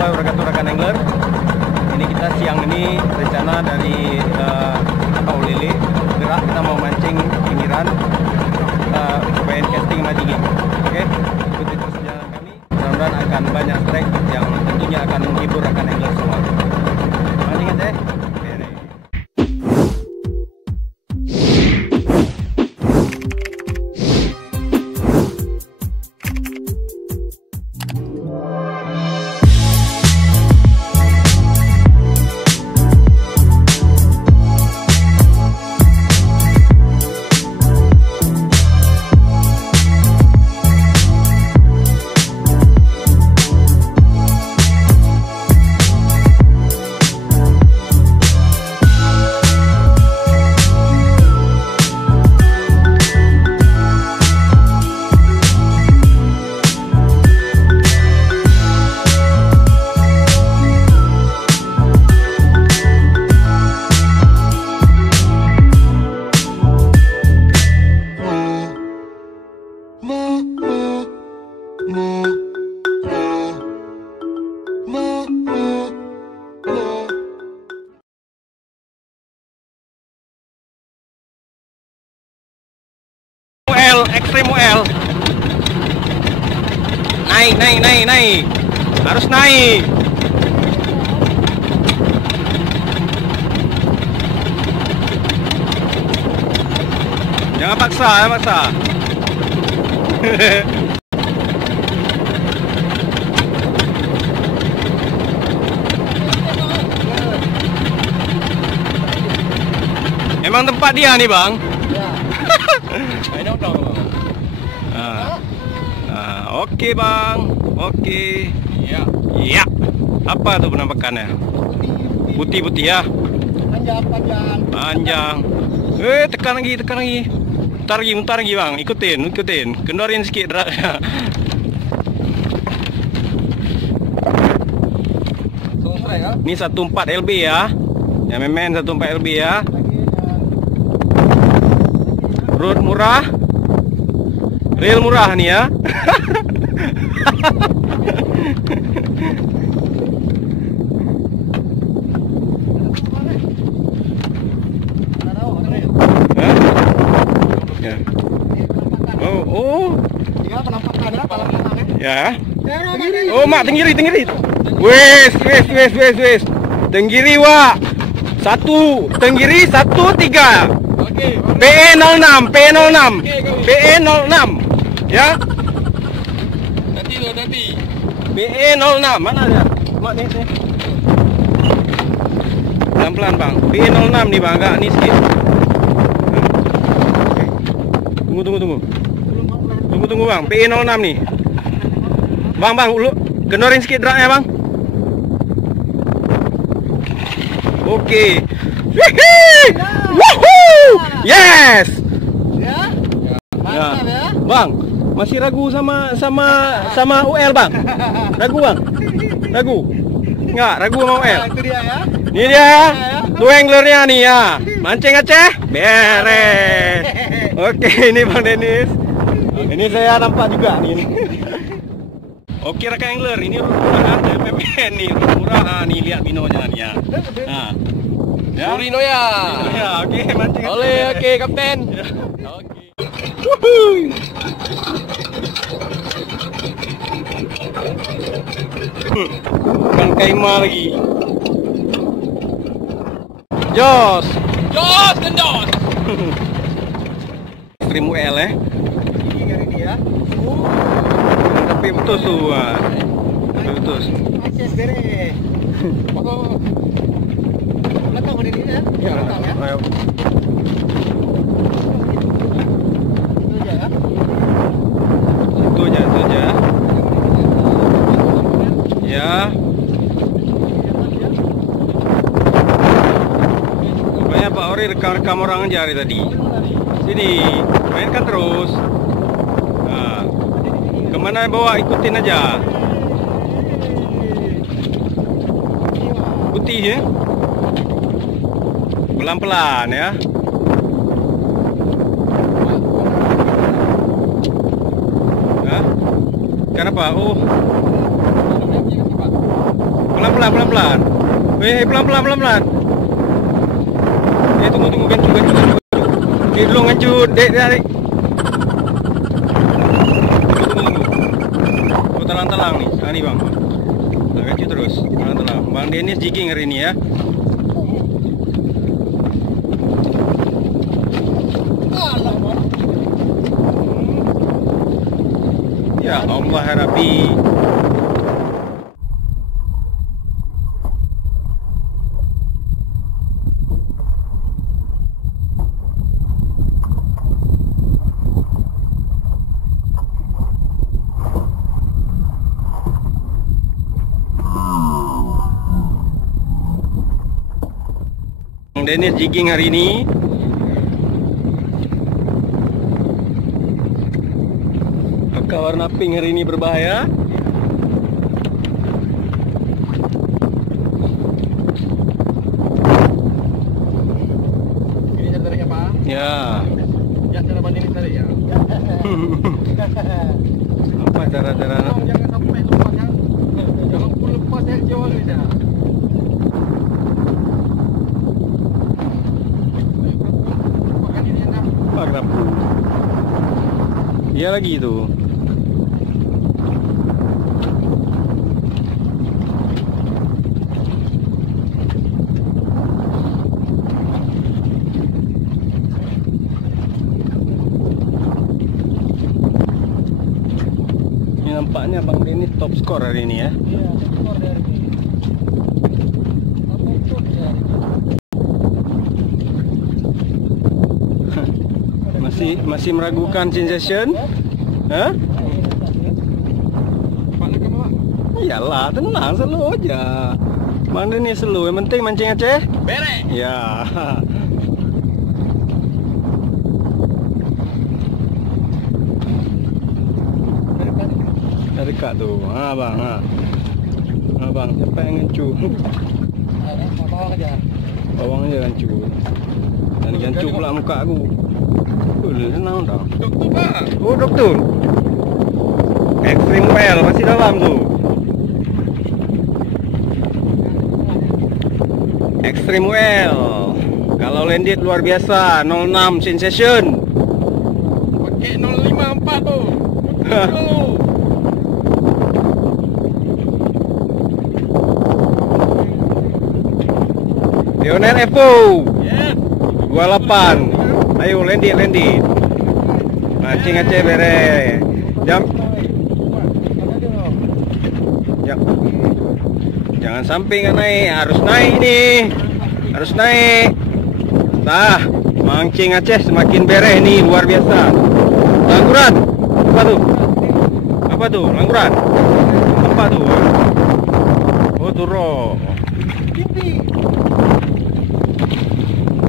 warahmatullahi wabarakatuh rekan angler. Ini kita siang ini rencana dari Kapal Lele gerak kita mau mancing pinggiran main casting sama jigging. Oke, ikuti terus perjalanan kami. Mudah-mudahan akan banyak strike yang tentunya akan menghibur rekan angler semua. Mancing aja. Ekstrim UL. Naik. Harus naik. Jangan paksa. Emang tempat dia nih, Bang? I don't know. Oke, Bang. Oke. Iya. Apa tuh penampakannya? Putih-putih ya. Panjang. Tekan lagi. Mutar lagi, Bang. Ikutin. Kendorin sedikit dragnya. Ini 14 LB ya. Ya, memen 14 LB ya. Road murah. Reel murah nih ya. Ya. Oh, mak tenggiri. Wes. Tenggiri, Wak. 1 tenggiri 1 3. Oke. PE06. PE06. Ya. Nanti. PE06 mana dia? Mak ni. Pelan-pelan, Bang. PE06 nih, Bang. Agak ni sikit. Tunggu, Bang. PE06 nih. Bang, kendorin sikit dragnya, Bang. Oke. Woohoo! Yes. Ya. Bang, masih ragu sama UL, Bang? Ragu? Enggak, ragu sama UL. Itu dia ya. Ini dia. Tuh anglernya nih ya. Mancing Aceh? Beres. Oke, ini Bang Dennis. Ini saya nampak juga nih. Oke rekan angler, ini murah MMN nih, murah nih, lihat binonya nih ya. Nah. Ya. Rino ya. Oke, mancing. Oke, Kapten. Ya. Oke. Wuhui. Bukan kaima lagi. Jos, gendos. Ekstrim UL Ini hari ini ya. Tapi betul suah. Betul. Aceh beres. Belakang ini ya. Belakang ya. Ayo. Itu aja. Ya. Rupanya Pak Ori rekam orang aja hari tadi. Sini, mainkan terus. Nah, kemana bawa ikutin aja. Putih ya. Pelan-pelan ya. Hah? Kenapa? Oh. pelan-pelan. Pelan-pelan. Tunggu, gancu. Dek dulu gancu, dek tarik. Tunggu. Talang-talang nih. Ni bang. Gancu terus. Talang-talang. Bang Dennis jigging hari ini ya. Ya Allah Rabbi. Dennis jigging hari ini. Apakah warna pink hari ini berbahaya? Ini cara tarik apa? Ya. Ya cara banding tarik ya. Apa cara-cara? Jangan sampai lepas ya. Jangan pun lepas ya jauh ni dah. Iya lagi itu. Ini nampaknya Bang Denny top skor hari ini ya. Iya, top skor hari ini. Masih meragukan sensation? Hah? Iyalah, tenang, slow aja. Bang Denny slow, yang penting mancing Aceh. Berek. Ya. Dekat tu. Ha bang, ha. Ha bang, siapa yang ngancu? Bawang aja. Bawang aja ngancu. Dan ngancu pula muka aku. Boleh senang dah. Doktor Pak. Oh, doktor. Extreme well masih dalam tu. Extreme well. Kalau landed luar biasa, 06 sensation. Pakai 054 tu. Lionel Evo. Yes. 28. Ayo landed. Mancing Aceh bere. Jangan sampai nggak naik, harus naik nih. Harus naik. Nah, mancing Aceh semakin bere nih, luar biasa. Langguran. Apa tuh? Langguran. Apa tuh? Oh, turo.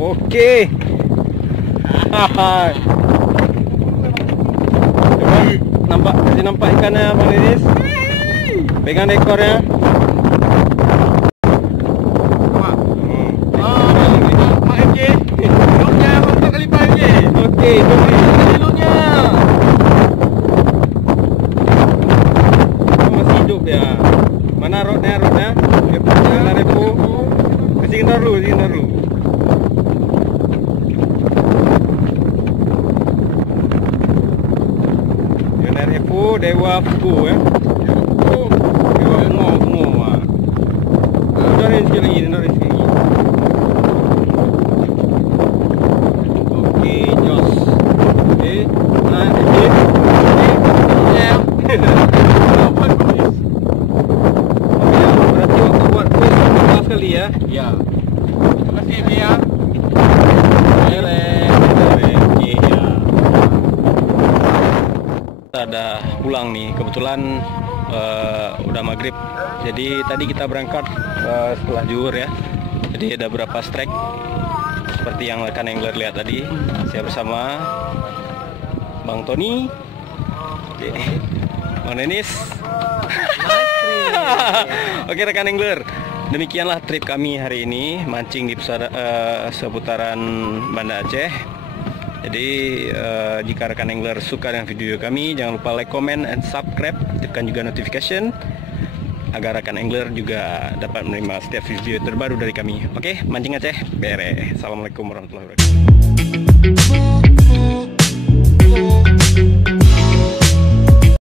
Oke. Coba nampak ikannya Bang Dennis. Pegang ekornya. Oke, masih hidup ya. Mana rodnya? Mana repo? Kasih dulu. Dewa Fuku ya. Dewa Fuku. Norin sekali lagi. Oke, jos. Berarti waktu buat quiz kelas kali ya. Ya. Terima kasih ya. Ada pulang nih, kebetulan udah maghrib. Jadi tadi kita berangkat setelah zuhur ya. Jadi ada beberapa strike seperti yang rekan angler lihat tadi. Saya bersama Bang Tony, Bang Dennis. Oke rekan angler, demikianlah trip kami hari ini mancing di seputaran Banda Aceh. Jadi jika rekan angler suka dengan video kami, jangan lupa like, comment, and subscribe. Aktifkan juga notification. agar rekan angler juga dapat menerima setiap video terbaru dari kami. Oke, mancing Aceh, beres. Assalamualaikum warahmatullahi wabarakatuh.